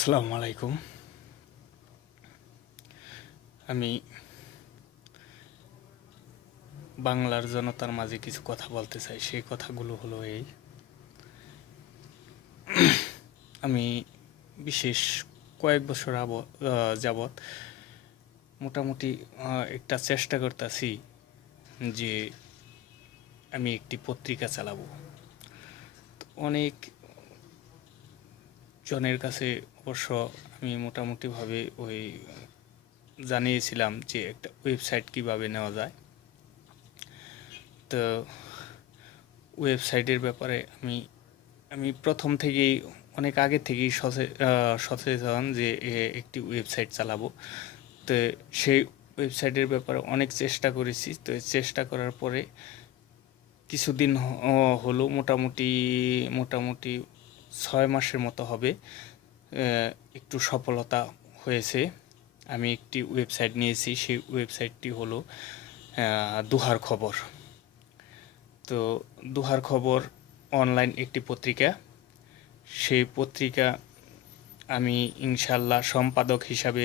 আসসালামু আলাইকুম। আমি বাংলার জনতার মাঝে কিছু কথা বলতে চাই। সেই কথাগুলো হলো এই: আমি বিশেষ কয়েক বছর যাবৎ মোটামুটি একটা চেষ্টা করতেছি যে আমি একটি পত্রিকা চালাবো। অনেক জনের কাছে অবশ্য আমি মোটামুটিভাবে জানিয়েছিলাম যে একটা ওয়েবসাইট কিভাবে নেওয়া যায়। তো ওয়েবসাইটের ব্যাপারে আমি প্রথম থেকেই অনেক আগে থেকেই সচেতন যে একটি ওয়েবসাইট চালাবো। তো সেই ওয়েবসাইটের ব্যাপারে অনেক চেষ্টা করেছি। তো চেষ্টা করার পরে কিছুদিন হলো, মোটামুটি 6 মাসের মতো হবে, একটু সফলতা হয়েছে। আমি একটি ওয়েবসাইট নিয়েছি। সেই ওয়েবসাইটটি হলো দুহার খবর। তো দুহার খবর অনলাইন একটি পত্রিকা। সেই পত্রিকা আমি ইনশাল্লাহ সম্পাদক হিসাবে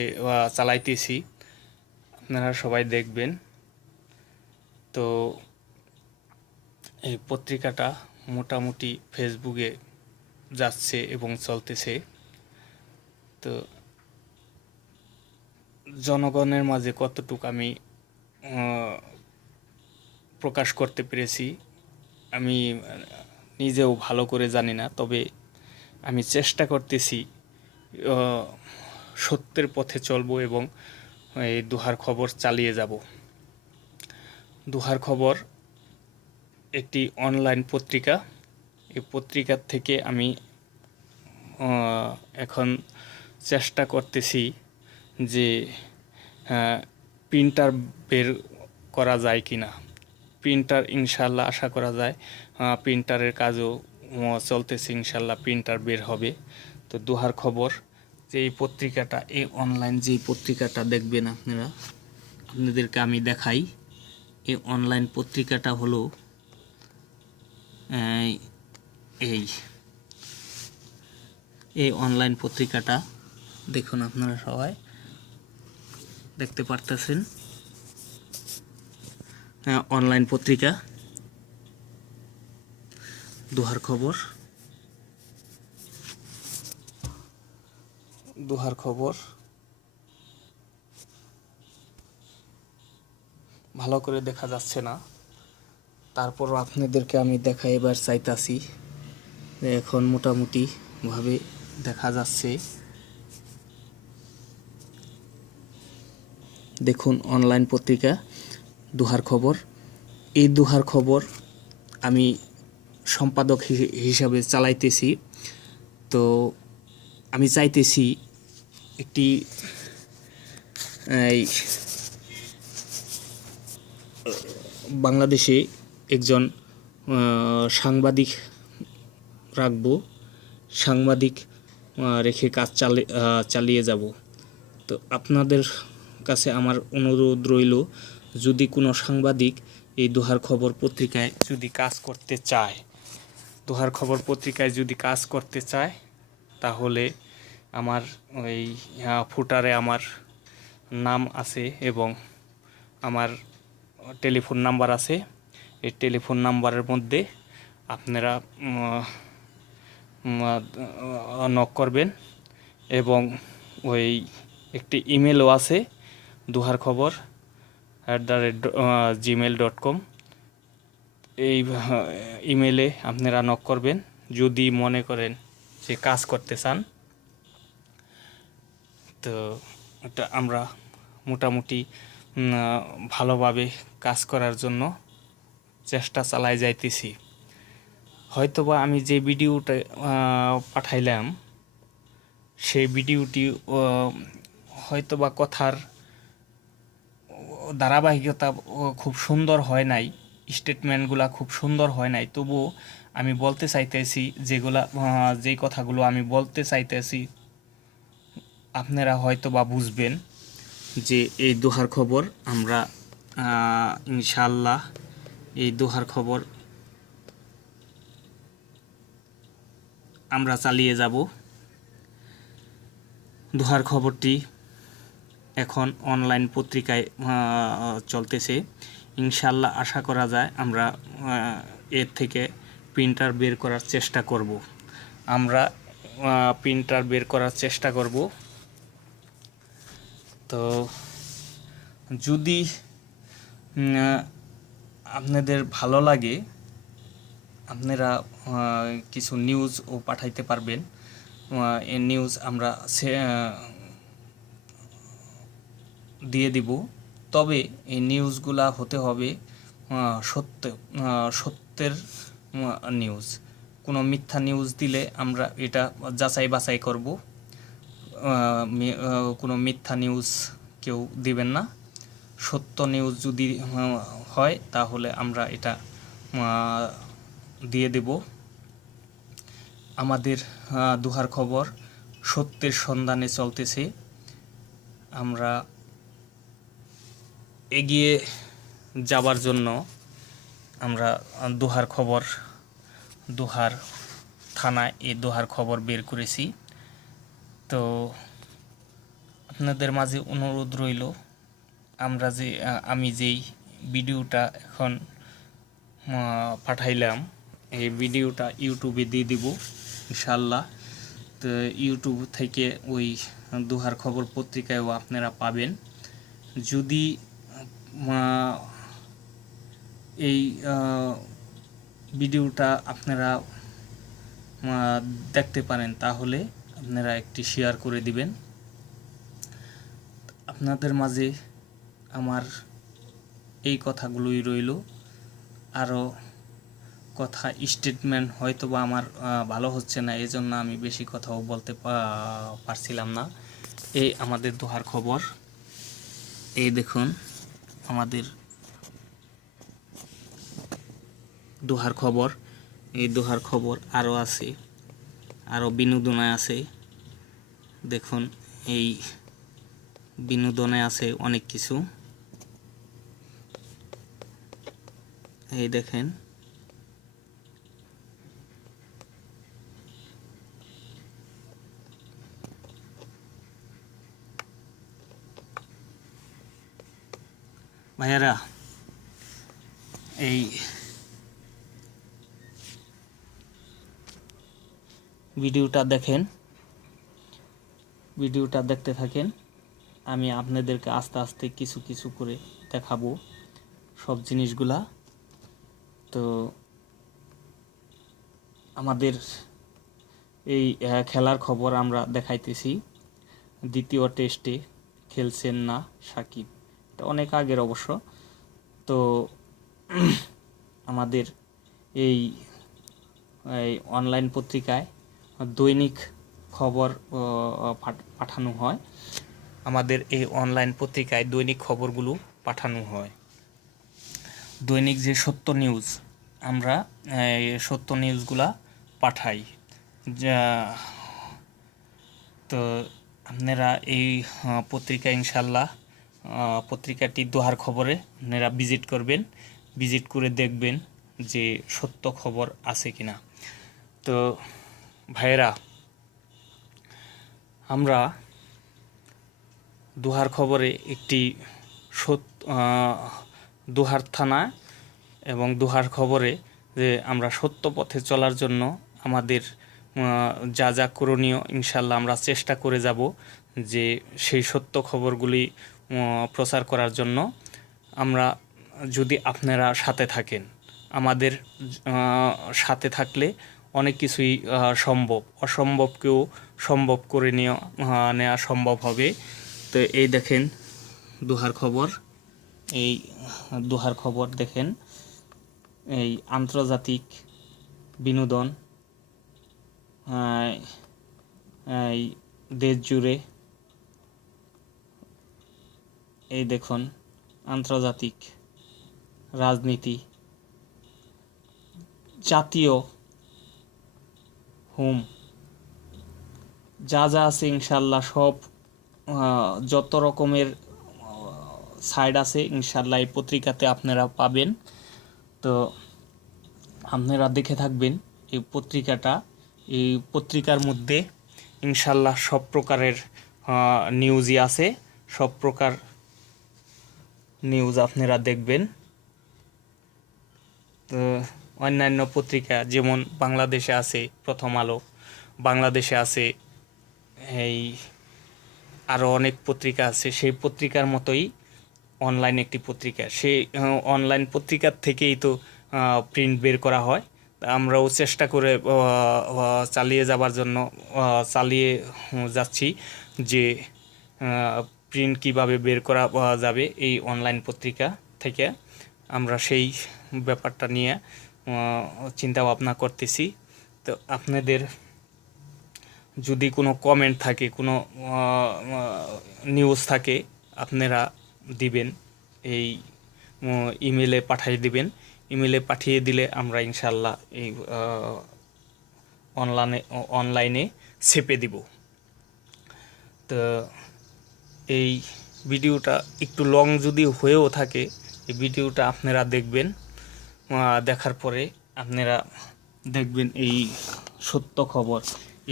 চালাইতেছি। আপনারা সবাই দেখবেন। তো এই পত্রিকাটা মোটামুটি ফেসবুকে যাচ্ছে এবং চলতেছে। তো জনগণের মাঝে কতটুকু আমি প্রকাশ করতে পেরেছি আমি নিজেও ভালো করে জানি না, তবে আমি চেষ্টা করতেছি সত্যের পথে চলবো এবং এই দুহার খবর চালিয়ে যাব। দুহার খবর একটি অনলাইন পত্রিকা। এই পত্রিকার থেকে আমি এখন চেষ্টা করতেছি যে প্রিন্টার বের করা যায় কি না। প্রিন্টার ইনশাল্লাহ আশা করা যায়, প্রিন্টারের কাজও চলতেছে, ইনশাল্লাহ প্রিন্টার বের হবে। তো দুহার খবর যে এই পত্রিকাটা, এই অনলাইন যেই পত্রিকাটা দেখবেন আপনাদেরকে আমি দেখাই। এই অনলাইন পত্রিকাটা হলো এই অনলাইন পত্রিকাটা দেখুন, আপনারা সবাই দেখতে পারতেছেন। অনলাইন পত্রিকা দুহার খবর। দুহার খবর ভালো করে দেখা যাচ্ছে না, তারপর আপনাদেরকে আমি দেখাই এবার চাইতাছি। এখন মোটামুটি ভাবে দেখা যাচ্ছে। দেখুন অনলাইন পত্রিকা দুহার খবর। এই দুহার খবর আমি সম্পাদক হিসাবে চালাইতেছি। তো আমি চাইতেছি একটি বাংলাদেশে একজন সাংবাদিক রাখবো, সাংবাদিক রেখে কাজ চালিয়ে যাব। তো আপনাদের কাছে আমার অনুরোধ রইল, যদি কোনো সাংবাদিক এই দুহার খবর পত্রিকায় যদি কাজ করতে চায়, দুহার খবর পত্রিকায় যদি কাজ করতে চায়, তাহলে আমার ওই ফুটারে আমার নাম আছে এবং আমার টেলিফোন নাম্বার আছে। এই টেলিফোন নাম্বারের মধ্যে আপনারা নক করবেন এবং ওই একটি ইমেলও আছে, দুহার খবর @gmail.com। এই ইমেলে আপনারা নক করবেন যদি মনে করেন যে কাজ করতে চান। তো এটা আমরা মোটামুটি ভালোভাবে কাজ করার জন্য চেষ্টা চালাই যাইতেছি। হয়তোবা আমি যে ভিডিওটা পাঠাইলাম, সেই ভিডিওটি হয়তোবা কথার ধারাবাহিকতা খুব সুন্দর হয় নাই, স্টেটমেন্টগুলা খুব সুন্দর হয় নাই, তবুও আমি বলতে চাইতেছি যেই কথাগুলো আমি বলতে চাইতেছি আপনারা হয়তোবা বুঝবেন যে এই দুহার খবর আমরা ইনশাল্লাহ এই দুহার খবর আমরা চালিয়ে যাব। দোহার খবরটি এখন অনলাইন পত্রিকায় চলতেছে। ইনশাল্লাহ আশা করা যায় আমরা এর থেকে প্রিন্টার বের করার চেষ্টা করব। তো যদি আপনাদের ভালো লাগে, আপনারা কিছু নিউজও পাঠাইতে পারবেন। এই নিউজ আমরা দিয়ে দিব, তবে এই নিউজগুলা হতে হবে সত্যের নিউজ। কোনো মিথ্যা নিউজ দিলে আমরা এটা যাচাই বাছাই করব। কোনো মিথ্যা নিউজ কেউ দিবেন না। সত্য নিউজ যদি হয় তাহলে আমরা এটা দিয়ে দেব। আমাদের দোহার খবর সত্যের সন্ধানে চলতেছে। আমরা এগিয়ে যাবার জন্য আমরা দোহার থানায় এই দোহার খবর বের করেছি। তো আপনাদের মাঝে অনুরোধ রইল, আমি যেই ভিডিওটা এখন পাঠাইলাম, এই ভিডিওটা ইউটিউবে দিয়ে দিব ইনশাল্লাহ। তো ইউটিউব থেকে ওই দোহার খবর পত্রিকায়ও আপনারা পাবেন। যদি এই ভিডিওটা আপনারা দেখতে পারেন তাহলে আপনারা একটি শেয়ার করে দিবেন। আপনাদের মাঝে আমার এই কথাগুলোই রইল। আরও কথা স্টেটমেন্ট হয়তো বা আমার ভালো হচ্ছে না, এই জন্য আমি বেশি কথাও বলতে পারছিলাম না। এই আমাদের দোহার খবর, এই দেখুন আমাদের দোহার খবর। এই দোহার খবর আরও আছে, আরও বিনোদনে আছে। দেখুন এই বিনোদনে আছে অনেক কিছু। এই দেখেন ভাইয়ারা, এই ভিডিওটা দেখেন, ভিডিওটা দেখতে থাকেন। আমি আপনাদেরকে আস্তে আস্তে কিছু কিছু করে দেখাবো সব জিনিসগুলা। তো আমাদের এই খেলার খবর আমরা দেখাইতেছি। দ্বিতীয় টেস্টে খেলছেন না সাকিব, এটা অনেক আগের অবশ্য। তো আমাদের এই অনলাইন পত্রিকায় দৈনিক খবর পাঠানো হয়। আমাদের এই অনলাইন পত্রিকায় দৈনিক খবরগুলো পাঠানো হয়। দৈনিক যে সত্য নিউজ, আমরা সত্য নিউজগুলা পাঠাই। তো আপনারা এই পত্রিকা ইনশাল্লাহ পত্রিকাটি দোহার খবরে আপনারা ভিজিট করবেন, ভিজিট করে দেখবেন যে সত্য খবর আছে কিনা। তো ভাইয়েরা, আমরা দোহার খবরে একটি দোহার থানা এবং দোহার খবরে যে আমরা সত্য পথে চলার জন্য আমাদের যা যা করণীয় ইনশাল্লাহ আমরা চেষ্টা করে যাব যে সেই সত্য খবরগুলি প্রচার করার জন্য। আমরা যদি আপনারা সাথে থাকেন, আমাদের সাথে থাকলে অনেক কিছুই সম্ভব, অসম্ভবকেও সম্ভব করে নেওয়া সম্ভব হবে। তো এই দেখেন দোহার খবর, এই দোহার খবর দেখেন, এই আন্তর্জাতিক বিনোদন, এই দেশ জুড়ে, এই দেখুন আন্তর্জাতিক রাজনীতি, জাতীয় হোম, যা যা আছে ইনশাল্লাহ সব, যত রকমের সাইড আছে ইনশাল্লাহ এই পত্রিকাতে আপনারা পাবেন। তো আপনারা দেখে থাকবেন এই পত্রিকাটা। এই পত্রিকার মধ্যে ইনশাল্লাহ সব প্রকারের নিউজই আছে, সব প্রকার নিউজ আপনারা দেখবেন। তো অন্যান্য পত্রিকা যেমন বাংলাদেশে আছে প্রথম আলো, বাংলাদেশে আছে এই আরও অনেক পত্রিকা আছে, সেই পত্রিকার মতোই অনলাইন একটি পত্রিকা। সেই অনলাইন পত্রিকার থেকেই তো প্রিন্ট বের করা হয়। তা আমরাও চেষ্টা করে চালিয়ে যাবার জন্য চালিয়ে যাচ্ছি যে প্রিন্ট কিভাবে বের করা যাবে এই অনলাইন পত্রিকা থেকে। আমরা সেই ব্যাপারটা নিয়ে চিন্তা ভাবনা করতেছি। তো আপনাদের যদি কোনো কমেন্ট থাকে, কোনো নিউজ থাকে, আপনারা দিবেন, এই ইমেলে পাঠিয়ে দিবেন। ইমেলে পাঠিয়ে দিলে আমরা ইনশাল্লাহ এই অনলাইনে ছেপে দিব। তো এই ভিডিওটা একটু লং যদি হয়েও থাকে, এই ভিডিওটা আপনারা দেখবেন। দেখার পরে আপনারা দেখবেন এই সত্য খবর,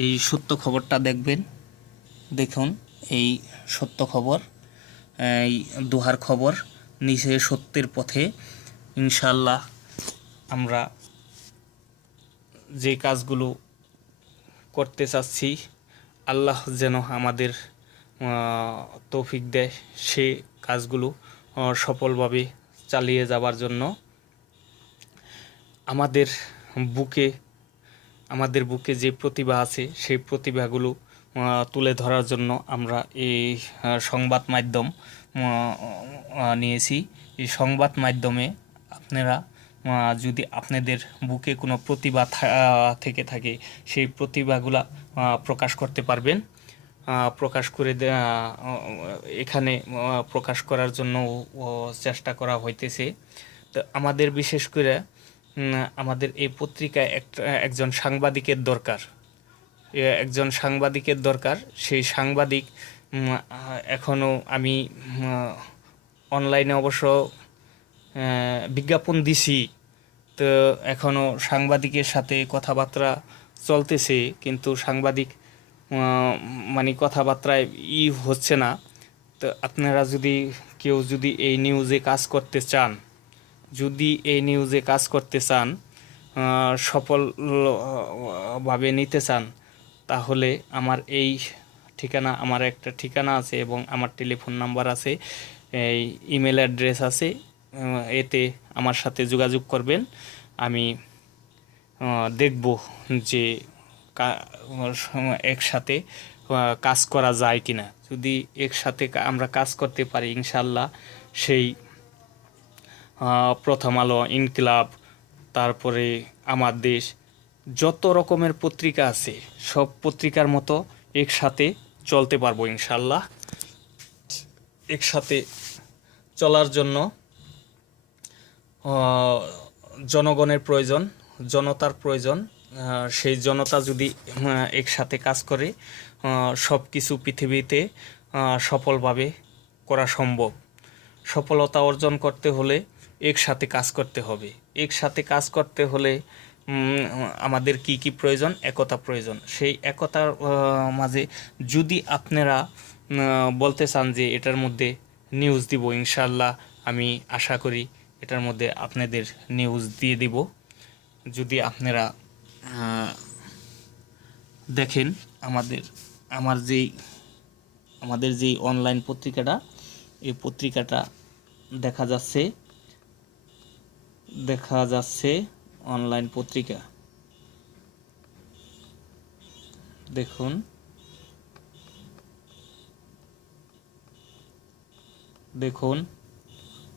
এই সত্য খবরটা দেখবেন। দেখুন এই সত্য খবর, এই দোহার খবর, নিচে সত্যের পথে। ইনশাল্লাহ আমরা যে কাজগুলো করতে চাচ্ছি, আল্লাহ যেন আমাদের তৌফিক দেয় সে কাজগুলো সফলভাবে চালিয়ে যাবার জন্য। আমাদের বুকে যে প্রতিভা আছে, সেই প্রতিভাগুলো তুলে ধরার জন্য আমরা এই সংবাদ মাধ্যম নিয়েছি। এই সংবাদ মাধ্যমে আপনারা যদি আপনাদের বুকে কোনো প্রতিভা থেকে থাকে, সেই প্রতিভাগুলা প্রকাশ করতে পারবেন। প্রকাশ করে এখানে প্রকাশ করার জন্য চেষ্টা করা হইতেছে। তো আমাদের বিশেষ করে আমাদের এই পত্রিকায় একজন সাংবাদিকের দরকার, একজন সাংবাদিকের দরকার। সেই সাংবাদিক এখনও আমি অনলাইনে অবশ্য বিজ্ঞাপন দিছি, তো এখনও সাংবাদিকের সাথে কথাবার্তা চলতেছে, কিন্তু সাংবাদিক মানে কথাবার্তায় হচ্ছে না। তো আপনারা যদি কেউ যদি এই নিউজে কাজ করতে চান, সফলভাবে নিতে চান, তাহলে আমার এই ঠিকানা, আমার একটা ঠিকানা আছে এবং আমার টেলিফোন নাম্বার আছে, এই ইমেল অ্যাড্রেস আছে, এতে আমার সাথে যোগাযোগ করবেন। আমি দেখব যে একসাথে কাজ করা যায় কিনা। যদি একসাথে আমরা কাজ করতে পারি, ইনশাল্লাহ সেই প্রথম আলো, ইনকিলাব, তারপরে আমার দেশ, যত রকমের পত্রিকা আছে, সব পত্রিকার মতো একসাথে চলতে পারবো ইনশাল্লাহ। একসাথে চলার জন্য জনগণের প্রয়োজন, জনতার প্রয়োজন। সেই জনতা যদি একসাথে কাজ করে, সব কিছু পৃথিবীতে সফলভাবে করা সম্ভব। সফলতা অর্জন করতে হলে একসাথে কাজ করতে হবে। একসাথে কাজ করতে হলে আমাদের কি কি প্রয়োজন? একতা প্রয়োজন। সেই একতার মাঝে যদি আপনারা বলতে চান যে এটার মধ্যে নিউজ দিব, ইনশাল্লাহ আমি আশা করি এটার মধ্যে আপনাদের নিউজ দিয়ে দিব। যদি আপনারা দেখেন আমাদের যেই অনলাইন পত্রিকাটা, এই পত্রিকাটা দেখা যাচ্ছে অনলাইন পত্রিকা। দেখুন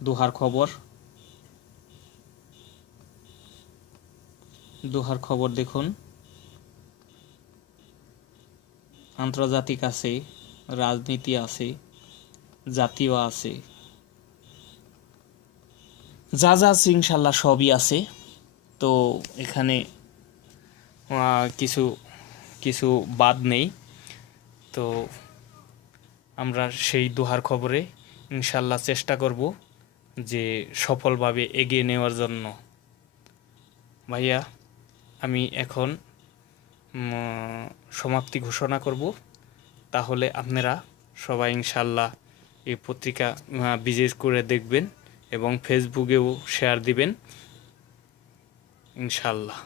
দোহার খবর, দেখুন। আন্তর্জাতিক আছে, রাজনীতি আছে, জাতীয় আছে, যা আছে ইনশাল্লাহ সবই আছে। তো এখানে কিছু বাদ নেই। তো আমরা সেই দোহার খবরে ইনশাল্লাহ চেষ্টা করব যে সফলভাবে এগিয়ে নেওয়ার জন্য। ভাইয়া, আমি এখন সমাপ্তি ঘোষণা করব। তাহলে আপনারা সবাই ইনশাল্লাহ এই পত্রিকা বিশেষ করে দেখবেন এবং ফেসবুকেও শেয়ার দিবেন ইনশাল্লাহ।